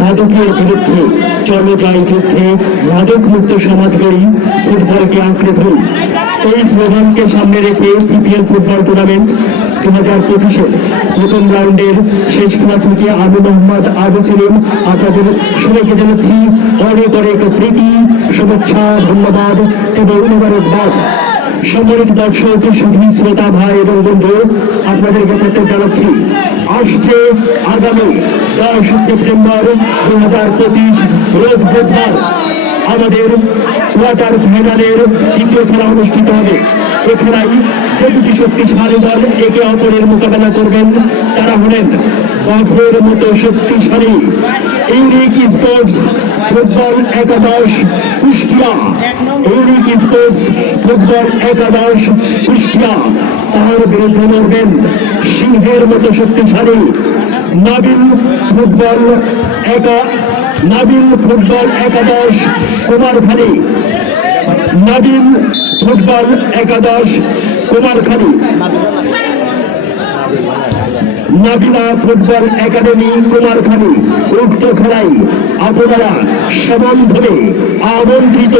মাদকের বিরুদ্ধে চলযাই যুদ্ধে মাদক মুক্ত সমাজ গড়ি, ফুটবলকে আঁকড়ে ধরি। এই স্লোগানকে সামনে রেখে সিপিএল ফুটবল টুর্নামেন্ট 2025-এর প্রথম রাউন্ডের শেষ খেলা থেকে আমি মোহাম্মদ আবু সেলিম আপনাদের সবাইকে জানাচ্ছি অনেক অনেক প্রীতি, শুভেচ্ছা, ধন্যবাদ এবং মুবারকবাদ। সম্মানিত দর্শক, সুধী শ্রোতা ভাই এবং বন্ধু, আপনাদেরকে প্রত্যেক জানাচ্ছি আসছে আগামী 10 সেপ্টেম্বর 2025 রোজ বুধবার আমাদের কোয়ার্টার ফাইনালের দ্বিতীয় খেলা অনুষ্ঠিত হবে। এ খেলায় যে দুটি শক্তিশালী দল একে অপরের মোকাবেলা করবেন তারা হলেন বাঘের মতো শক্তিশালী ইউনিক স্পোর্টস ফুটবল একাদশ কুষ্টিয়া। ইউনিক স্পোর্টস ফুটবল একাদশ কুষ্টিয়া তার বিরুদ্ধে লড়বেন সিংহের মতো শক্তিশালী নাবিল ফুটবল একাদশ কুমারখালী। নাবিল ফুটবল একাদশ কুমারখালী, নাবিলা ফুটবল একাডেমি কুমারখালী। উক্ত খেলায় আপনারা সমানভাবে আমন্ত্রিত।